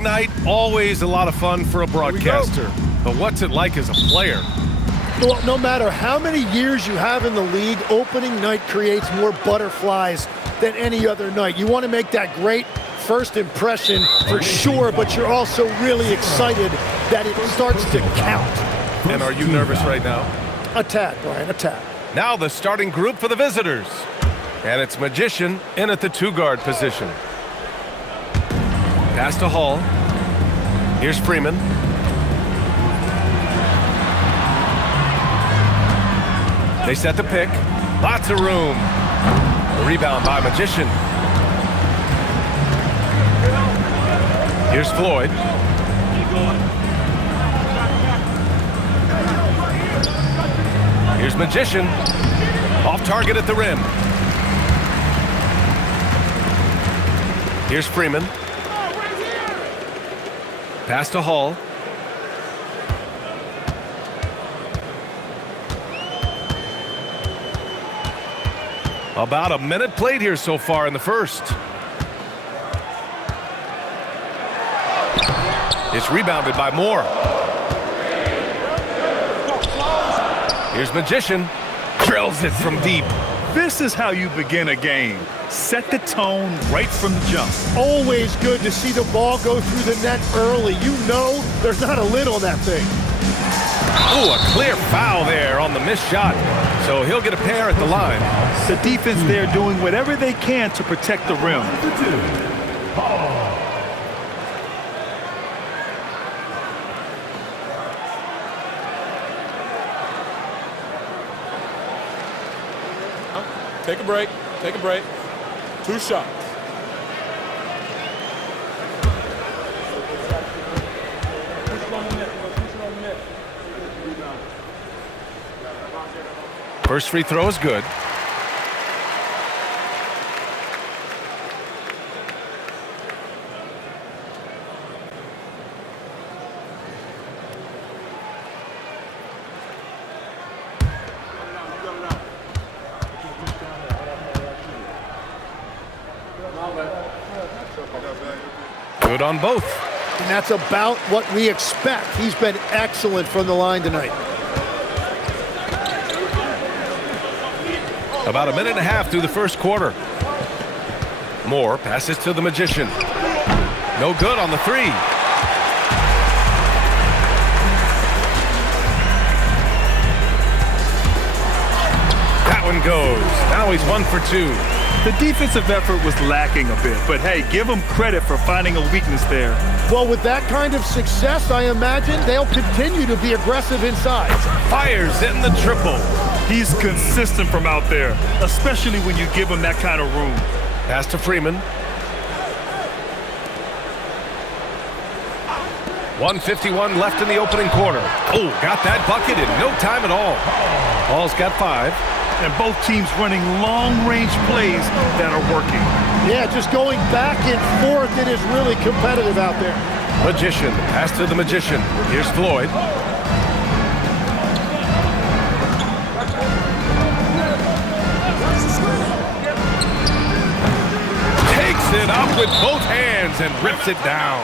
Night, always a lot of fun for a broadcaster. But what's it like as a player? Well, no matter how many years you have in the league, opening night creates more butterflies than any other night. You want to make that great first impression for sure, but you're also really excited that it starts to count. And are you nervous right now? A tad, Brian, a tad. Now the starting group for the visitors. And it's Magician in at the two-guard position. Pass to Hall. Here's Freeman. They set the pick. Lots of room. The rebound by Magician. Here's Floyd. Here's Magician. Off target at the rim. Here's Freeman. Pass to Hall. About a minute played here so far in the first. It's rebounded by Moore. Here's Magician. Drills it from deep. This is how you begin a game. Set the tone right from the jump. Always good to see the ball go through the net early. You know there's not a lid on that thing. Oh, a clear foul there on the missed shot. So he'll get a pair at the line. The defense there doing whatever they can to protect the rim. Take a break. Take a break. 2 shots. First free throw is good. Good on both. And that's about what we expect. He's been excellent from the line tonight. About a minute and a half through the first quarter. Moore passes to the Magician. No good on the three. That one goes. Now he's 1 for 2. The defensive effort was lacking a bit, but hey, give them credit for finding a weakness there. Well, with that kind of success, I imagine they'll continue to be aggressive inside. Fires in the triple. He's consistent from out there, especially when you give him that kind of room. Pass to Freeman. 1:51 left in the opening quarter. Oh, got that bucket in no time at all. Hall's got 5. And both teams running long-range plays that are working. Yeah, just going back and forth, it is really competitive out there. Magician, pass to the Magician. Here's Floyd. Takes it up with both hands and rips it down.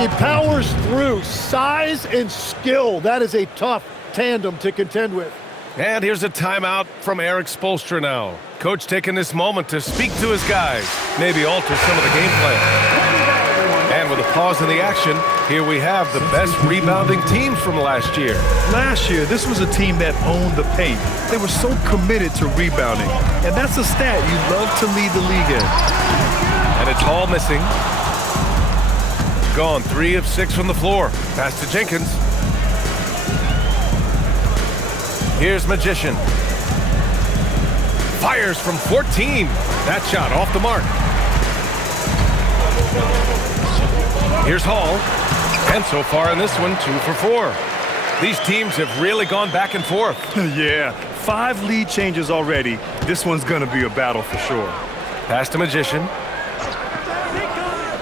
He powers through. Size and skill. That is a tough tandem to contend with. And here's a timeout from Eric Spoelstra now. Coach taking this moment to speak to his guys, maybe alter some of the game plan. And with a pause in the action, here we have the best rebounding teams from last year. Last year, this was a team that owned the paint. They were so committed to rebounding. And that's a stat you love to lead the league in. And it's all missing. Gone 3 of 6 from the floor. Pass to Jenkins. Here's Magician. Fires from 14. That shot off the mark. Here's Hall. And so far in this one, 2 for 4. These teams have really gone back and forth. Yeah, 5 lead changes already. This one's going to be a battle for sure. Pass to Magician.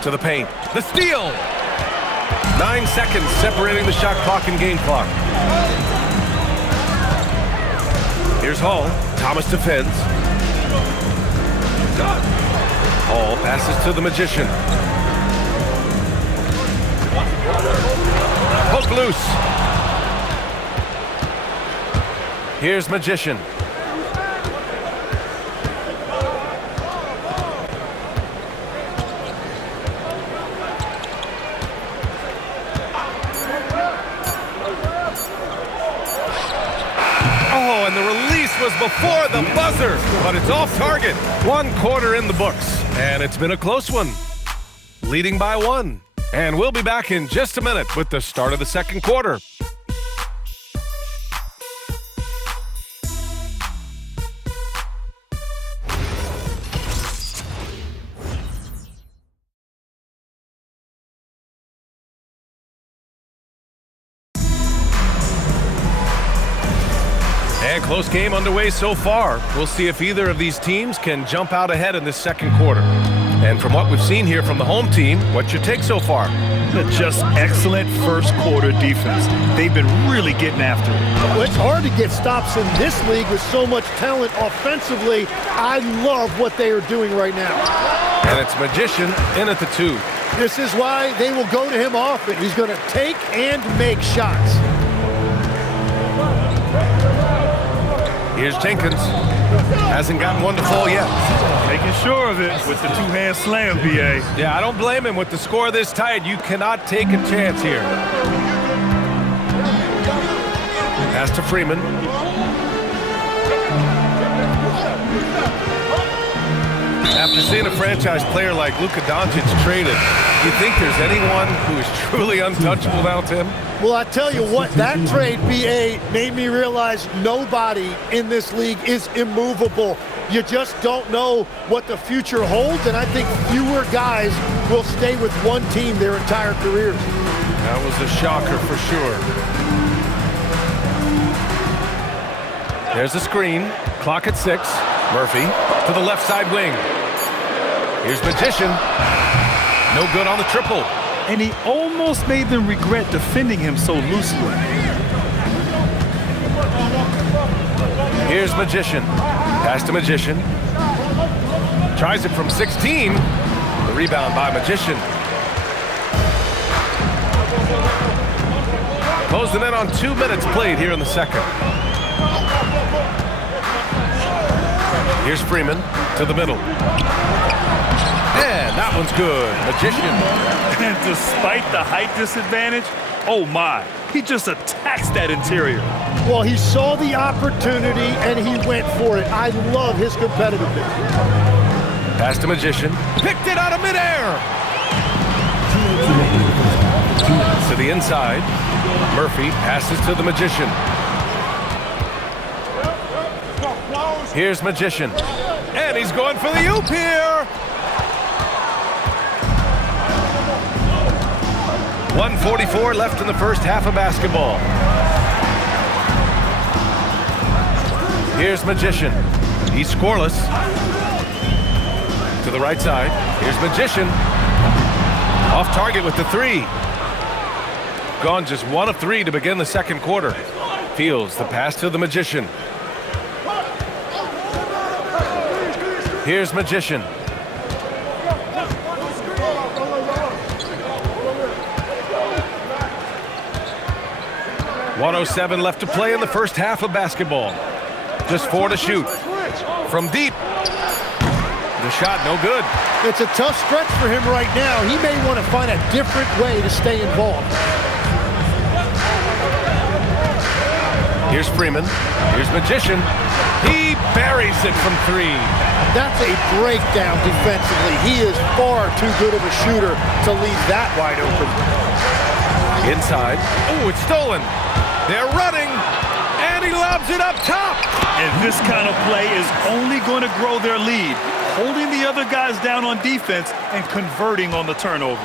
To the paint. The steal! 9 seconds separating the shot clock and game clock. Here's Hall. Thomas defends. Hall passes to the Magician. loose. Here's Magician. Oh, and the release was before the buzzer, but it's off target. 1 quarter in the books, and it's been a close one. Leading by 1. And we'll be back in just a minute with the start of the second quarter. And close game underway so far. We'll see if either of these teams can jump out ahead in this second quarter. And from what we've seen here from the home team, what's your take so far? Just excellent first quarter defense. They've been really getting after it. Well, it's hard to get stops in this league with so much talent offensively. I love what they are doing right now. And it's Magician in at the 2. This is why they will go to him often. He's going to take and make shots. Here's Jenkins. Hasn't gotten one to fall yet. Making sure of it with the two-hand slam, B.A. Yeah, I don't blame him. With the score this tight, you cannot take a chance here. Pass to Freeman. After seeing a franchise player like Luka Doncic traded, do you think there's anyone who is truly untouchable now, Tim? Well, I tell you what, that trade, B.A., made me realize nobody in this league is immovable. You just don't know what the future holds, and I think fewer guys will stay with one team their entire careers. That was a shocker for sure. There's the screen. Clock at 6. Murphy to the left side wing. Here's Magician. No good on the triple. And he almost made them regret defending him so loosely. Here's Magician. Pass to Magician. Tries it from 16. The rebound by Magician. Closing in on 2 minutes played here in the second. Here's Freeman to the middle. And that one's good. Magician. And despite the height disadvantage, oh my, he just attacks that interior. Well, he saw the opportunity and he went for it. I love his competitiveness. Pass to Magician. Picked it out of midair. To the inside. Murphy passes to the Magician. Here's Magician. And he's going for the oop here. 1:44 left in the first half of basketball. Here's Magician. He's scoreless. To the right side. Here's Magician. Off target with the 3. Gone just 1 of 3 to begin the second quarter. Fields the pass to the Magician. Here's Magician. 1:07 left to play in the first half of basketball. Just 4 to shoot. From deep. The shot no good. It's a tough stretch for him right now. He may want to find a different way to stay involved. Here's Freeman. Here's Magician. He buries it from 3. That's a breakdown defensively. He is far too good of a shooter to leave that wide open. Inside. Oh, it's stolen. They're running. And he lobs it up top. And this kind of play is only going to grow their lead, holding the other guys down on defense and converting on the turnover.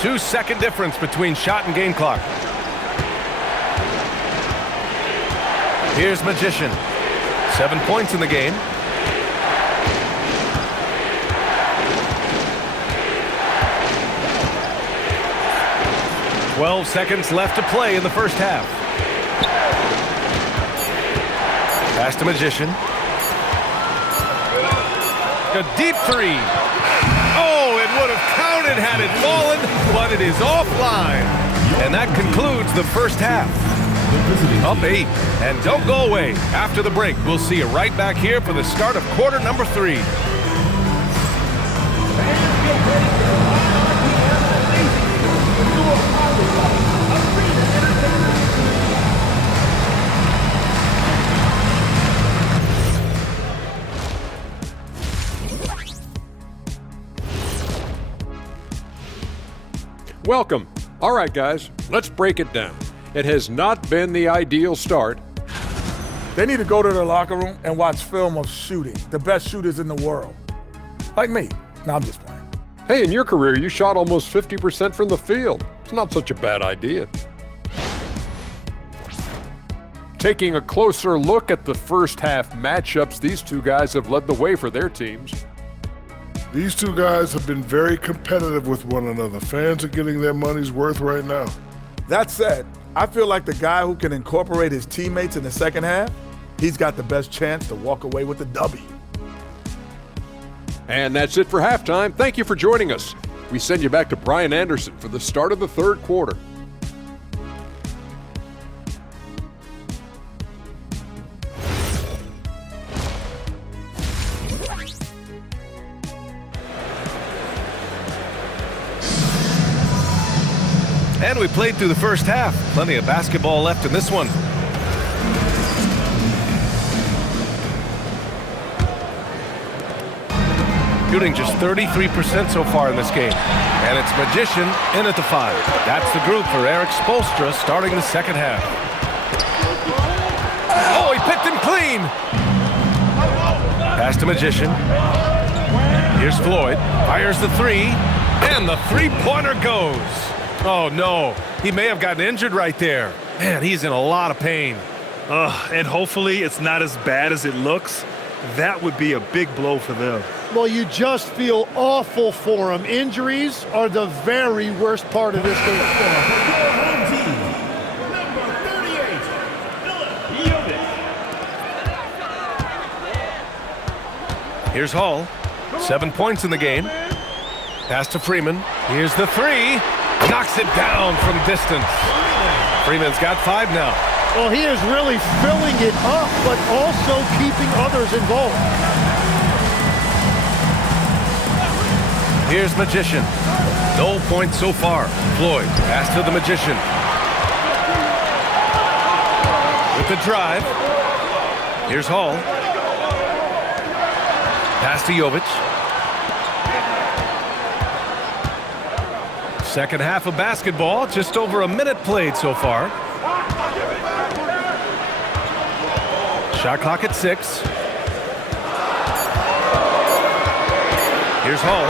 2-second difference between shot and game clock. Here's Magician. 7 points in the game. "12 seconds left to play in the first half. Pass to Magician. A deep 3. Oh, it would have counted. it had it fallen, but it is offline. And that concludes the first half. Up 8, and don't go away. After the break, we'll see you right back here for the start of quarter number 3. Welcome. All right, guys, let's break it down. It has not been the ideal start. They need to go to their locker room and watch film of shooting, the best shooters in the world. Like me. No, I'm just playing. Hey, in your career, you shot almost 50% from the field. It's not such a bad idea. Taking a closer look at the first half matchups, these two guys have led the way for their teams. These two guys have been very competitive with one another. Fans are getting their money's worth right now. That said, I feel like the guy who can incorporate his teammates in the second half, he's got the best chance to walk away with the W. And that's it for halftime. Thank you for joining us. We send you back to Brian Anderson for the start of the third quarter. And we played through the first half. Plenty of basketball left in this one. Shooting just 33% so far in this game. And it's Magician in at the 5. That's the group for Eric Spoelstra starting the second half. Oh, he picked him clean. Pass to Magician. Here's Floyd. Fires the 3. And the three-pointer goes. Oh, no. He may have gotten injured right there. Man, he's in a lot of pain. And hopefully it's not as bad as it looks. That would be a big blow for them. Well, you just feel awful for him. Injuries are the very worst part of this game. Here's Hall. 7 points in the game. Pass to Freeman. Here's the 3. Knocks it down from distance. Freeman's got 5 now. Well, he is really filling it up, but also keeping others involved. Here's Magician. No points so far. Floyd, pass to the Magician. With the drive. Here's Hall. Pass to Jovic. Second half of basketball, just over a minute played so far. Shot clock at 6. Here's Hall.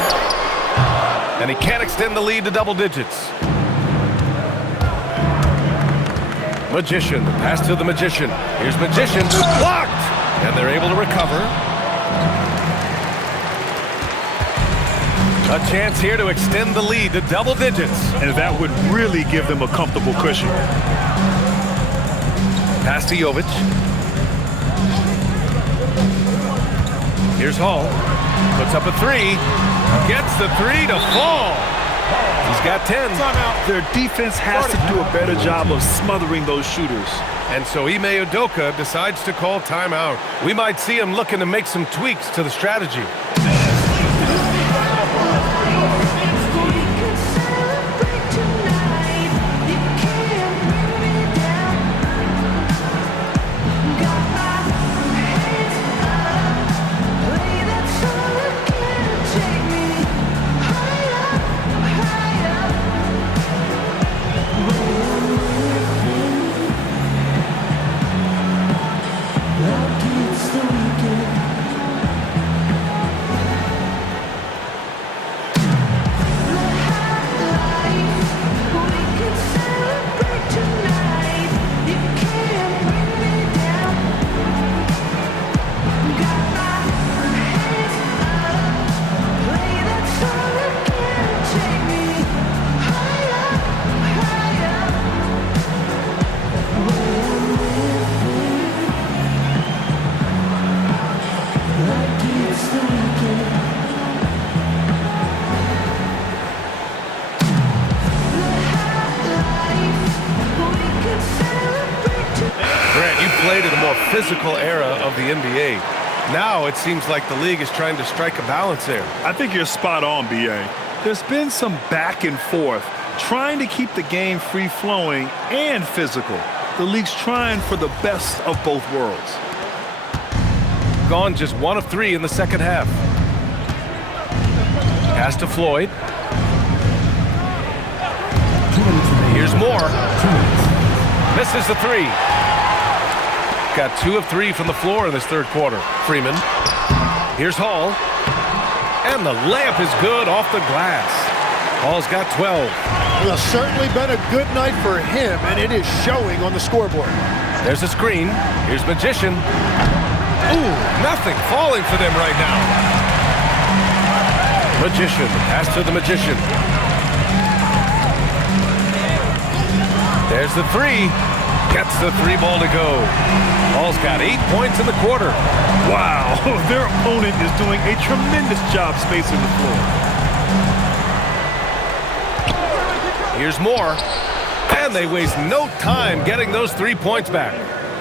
And he can't extend the lead to double digits. Magician, pass to the Magician. Here's Magician, blocked! And they're able to recover. A chance here to extend the lead to double digits. And that would really give them a comfortable cushion. Pass to Jovic. Here's Hall. Puts up a 3. Gets the 3 to fall. He's got 10. Their defense has to do a better job of smothering those shooters. And so Ime Udoka decides to call timeout. We might see him looking to make some tweaks to the strategy. played in a more physical era of the NBA. Now it seems like the league is trying to strike a balance there. I think you're spot on, B.A. There's been some back and forth, trying to keep the game free-flowing and physical. The league's trying for the best of both worlds. Gone just 1 of 3 in the second half. Pass to Floyd. Here's more. Misses the 3. Got 2 of 3 from the floor in this third quarter. Freeman. Here's Hall. And the layup is good off the glass. Hall's got 12. Well, certainly been a good night for him, and it is showing on the scoreboard. There's a screen. Here's Magician. Ooh, nothing falling for them right now. Magician. Pass to the Magician. There's the 3. Gets the 3 ball to go. Hall's got 8 points in the quarter. Wow, their opponent is doing a tremendous job spacing the floor. Here's more. And they waste no time getting those 3 points back.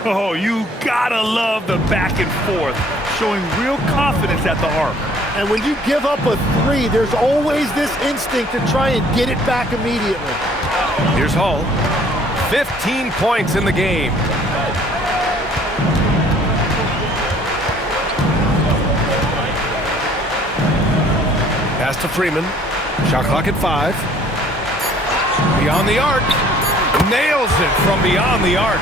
Oh, you gotta love the back and forth, showing real confidence at the arc. And when you give up a 3, there's always this instinct to try and get it back immediately. Here's Hall. 15 points in the game. Pass to Freeman. Shot clock at 5. Beyond the arc. Nails it from beyond the arc.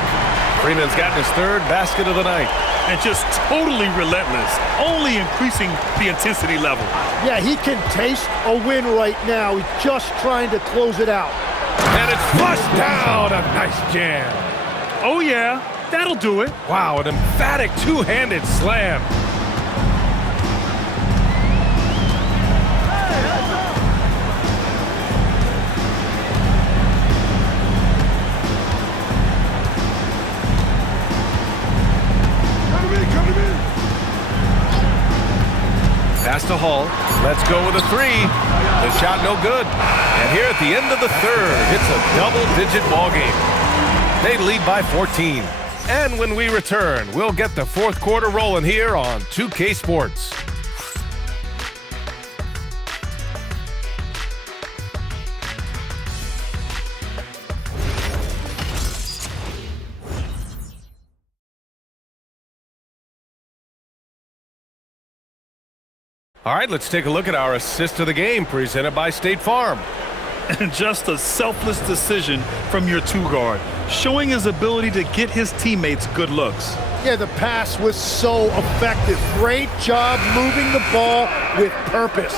Freeman's gotten his 3rd basket of the night. And just totally relentless, only increasing the intensity level. Yeah, he can taste a win right now. He's just trying to close it out. And it's flushed down. A nice jam. Oh, yeah, that'll do it. Wow, an emphatic two-handed slam. Pass to Hall. Let's go with a 3. The shot no good. And here at the end of the third, it's a double-digit ball game. They lead by 14. And when we return, we'll get the fourth quarter rolling here on 2K Sports. All right, let's take a look at our assist of the game presented by State Farm. And just a selfless decision from your 2-guard, showing his ability to get his teammates good looks. Yeah, the pass was so effective. Great job moving the ball with purpose.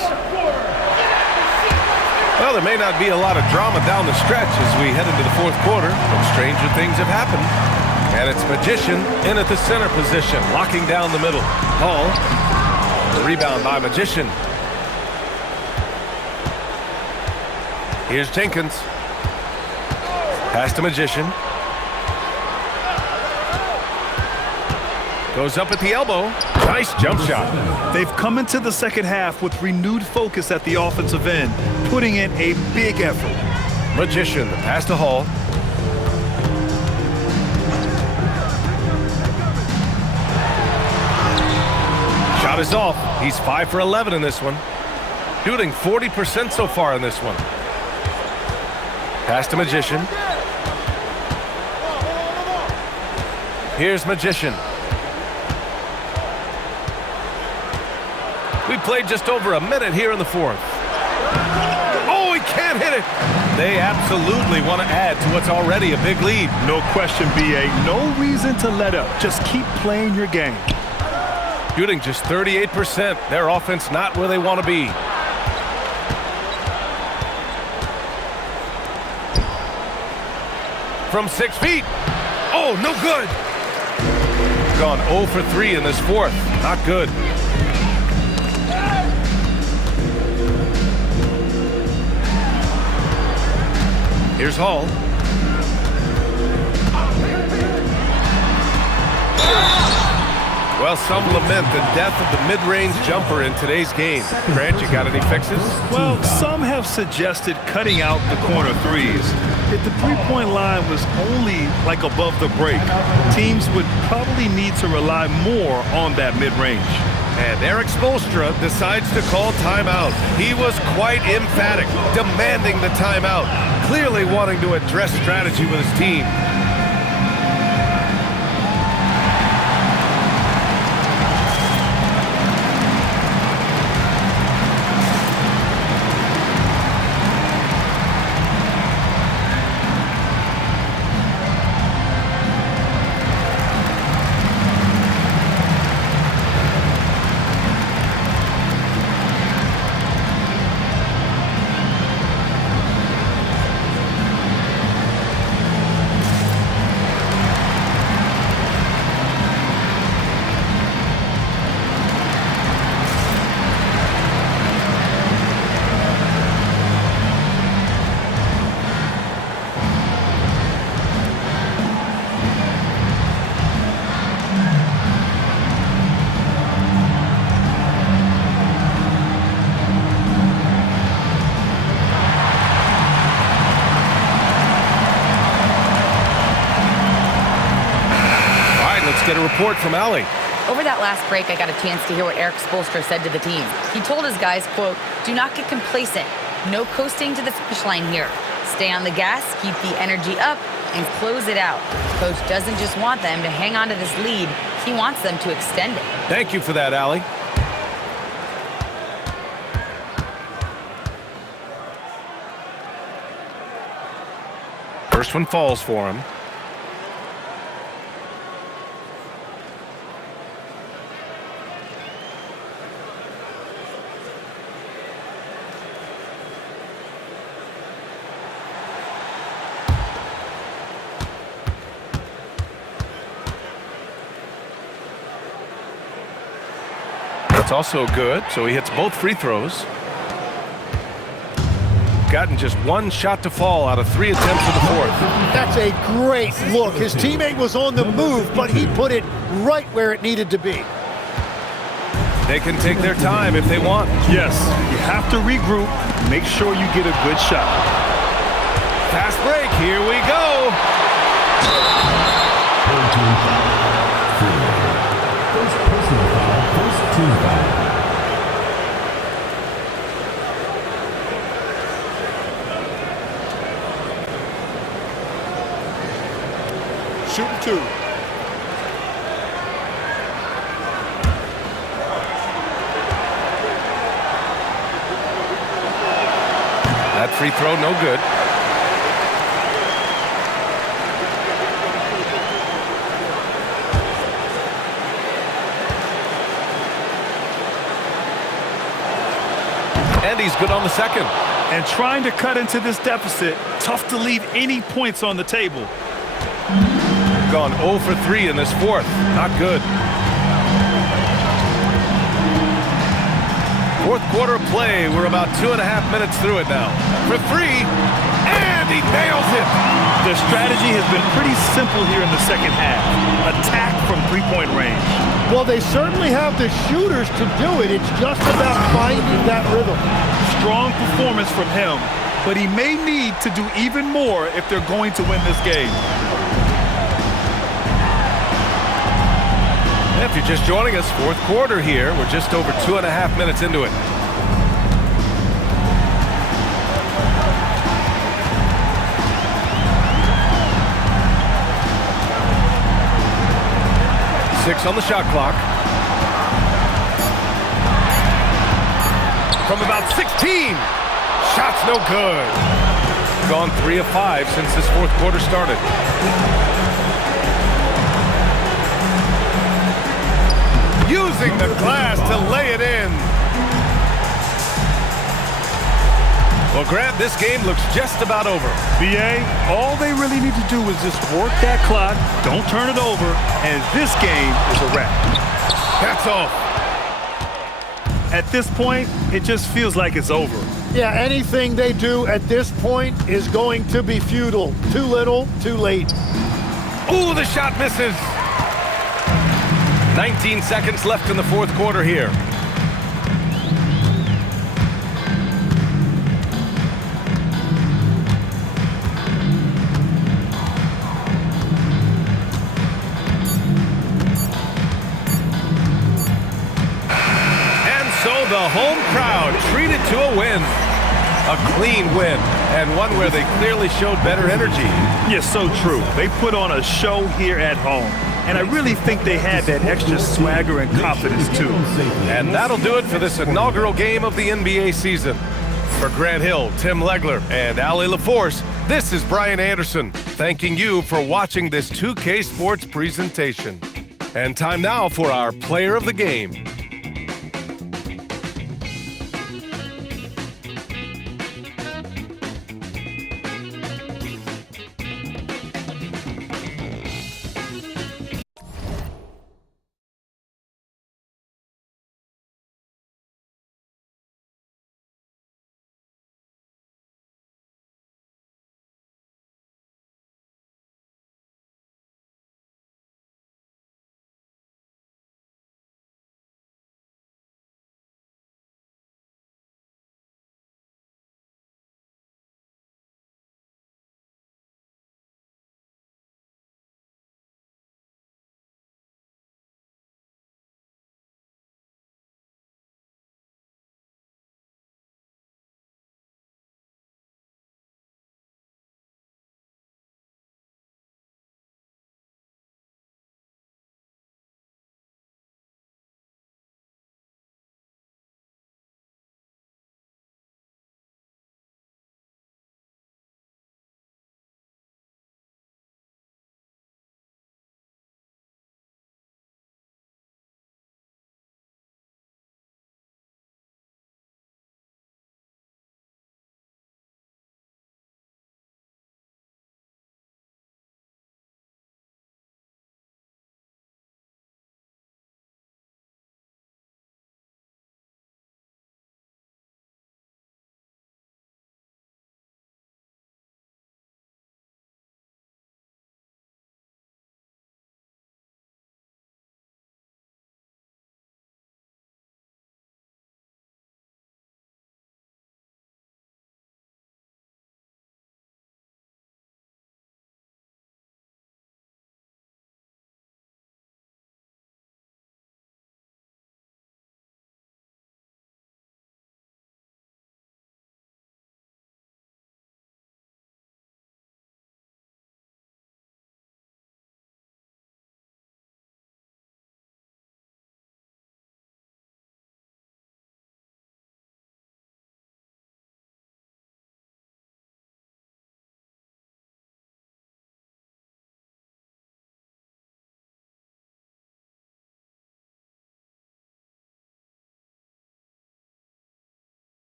Well, there may not be a lot of drama down the stretch as we head into the fourth quarter, but stranger things have happened. And it's Magician in at the center position, locking down the middle. Hall. The rebound by Magician. Here's Jenkins. Pass to Magician. Goes up at the elbow. Nice jump shot. They've come into the second half with renewed focus at the offensive end, putting in a big effort. Magician, the pass to Hall. Shot is off. He's 5 for 11 in this one. Shooting 40% so far in this one. Pass to Magician. Here's Magician. We played just over a minute here in the fourth. Oh, he can't hit it. They absolutely want to add to what's already a big lead. No question, B.A. No reason to let up. Just keep playing your game. Shooting just 38%. Their offense not where they want to be. From 6 feet. Oh, no good. Gone 0 for 3 in this fourth. Not good. Here's Hall. Well, some lament the death of the mid-range jumper in today's game. Grant, you got any fixes? Well, some have suggested cutting out the corner threes. If the three-point line was only like above the break, teams would probably need to rely more on that mid-range. And Eric Spoelstra decides to call timeout. He was quite emphatic, demanding the timeout, clearly wanting to address strategy with his team. Get a report from Allie. Over that last break, I got a chance to hear what Eric Spoelstra said to the team. He told his guys, quote, "Do not get complacent. No coasting to the finish line here. Stay on the gas, keep the energy up, and close it out." Coach doesn't just want them to hang on to this lead. He wants them to extend it. Thank you for that, Allie. First one falls for him. That's also good, so he hits both free throws. Gotten just one shot to fall out of 3 attempts in the fourth. That's a great look. His teammate was on the move, but he put it right where it needed to be. They can take their time if they want. Yes, you have to regroup, make sure you get a good shot. Fast break, here we go. Shooting 2. That free throw, no good. And he's good on the second. And trying to cut into this deficit, tough to leave any points on the table. Gone 0 for 3 in this fourth. Not good. Fourth quarter of play. We're about 2.5 minutes through it now. For 3, and he nails it. The strategy has been pretty simple here in the second half. Attack from three-point range. Well, they certainly have the shooters to do it. It's just about finding that rhythm. Strong performance from him, but he may need to do even more if they're going to win this game. If you're just joining us, fourth quarter here. We're just over 2.5 minutes into it. Six on the shot clock. From about 16. Shot's no good. Gone 3 of 5 since this fourth quarter started. Using the glass to lay it in. Well, Grant, this game looks just about over. BA, all they really need to do is just work that clock, don't turn it over, and this game is a wrap. That's all. At this point, it just feels like it's over. Yeah, anything they do at this point is going to be futile. Too little, too late. Ooh, the shot misses. 19 seconds left in the fourth quarter here. And so the home crowd treated to a win. A clean win, and one where they clearly showed better energy. Yes, so true. They put on a show here at home. And I really think they had that extra swagger and confidence, too. And that'll do it for this inaugural game of the NBA season. For Grant Hill, Tim Legler, and Allie LaForce, this is Brian Anderson, thanking you for watching this 2K Sports presentation. And time now for our player of the game.